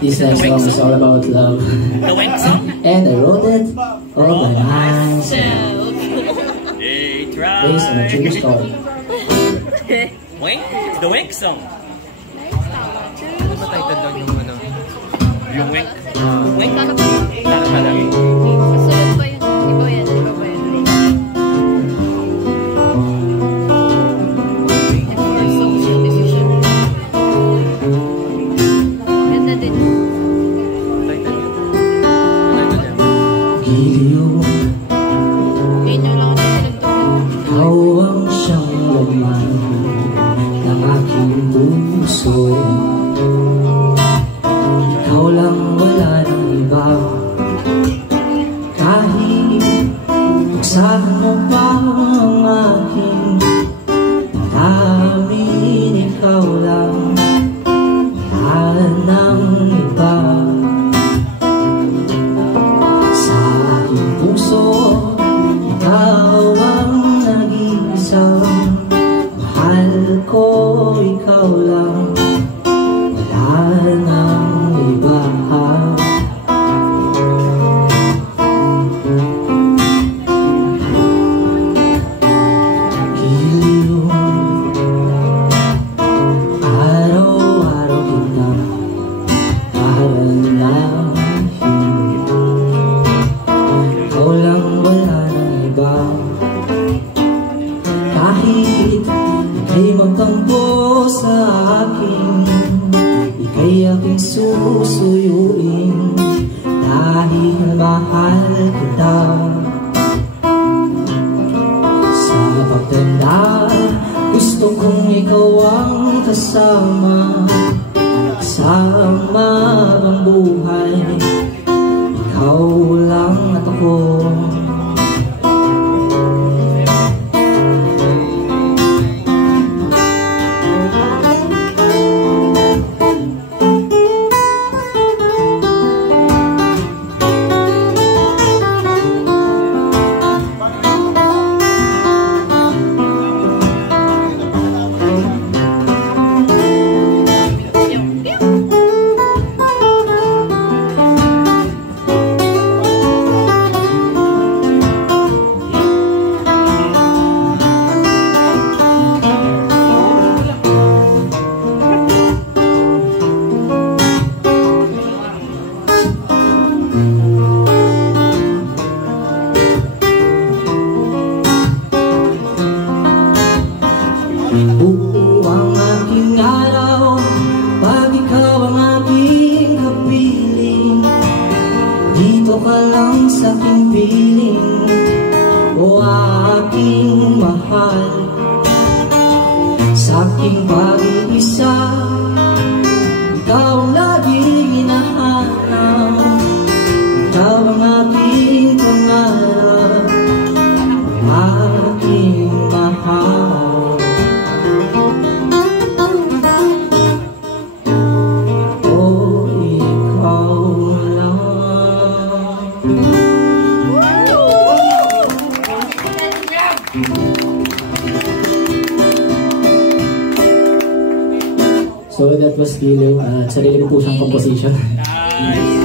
This next song is all about love. The Wink song? And I wrote it all by myself. Based on a true story. Wink? The Wink song. Ano ba title lang yung ano? Yung Wink? Wink? Ano ba? Ano ba lang? Masulot ba yun? Iba yan? Iba ba yan? Ganda din. Giliw, Ganyan lang ako sinagtulog. ikaw ang siyang laman ng aking puso. Ikaw lang, wala ng iba. Kahit buksan mo pa ang aking damdamin, ikaw lang, wala ng iba. Sa aking puso, ikaw ang nag-iisang mahal ko, ikaw lang, wala ng iba. Giliw, araw-araw kita hahanapin. Ikaw lang, wala ng iba. Kahit ika'y magtampo sa akin, ika'y aking susuyuin, dahil mahal kita. Sa pagtanda, gusto kong ikaw ang kasama, kasama ang buhay, ikaw lang at ako. Buo ang aking araw pag ikaw ang aking kapiling. Dito ka lang sa aking piling, o aking mahal. Sa aking pag-iisa, ikaw ang laging hinahanap. Ikaw ang aking pangarap, aking mahal. So that was Giliw. Sarili ko po siyang composition. Nice.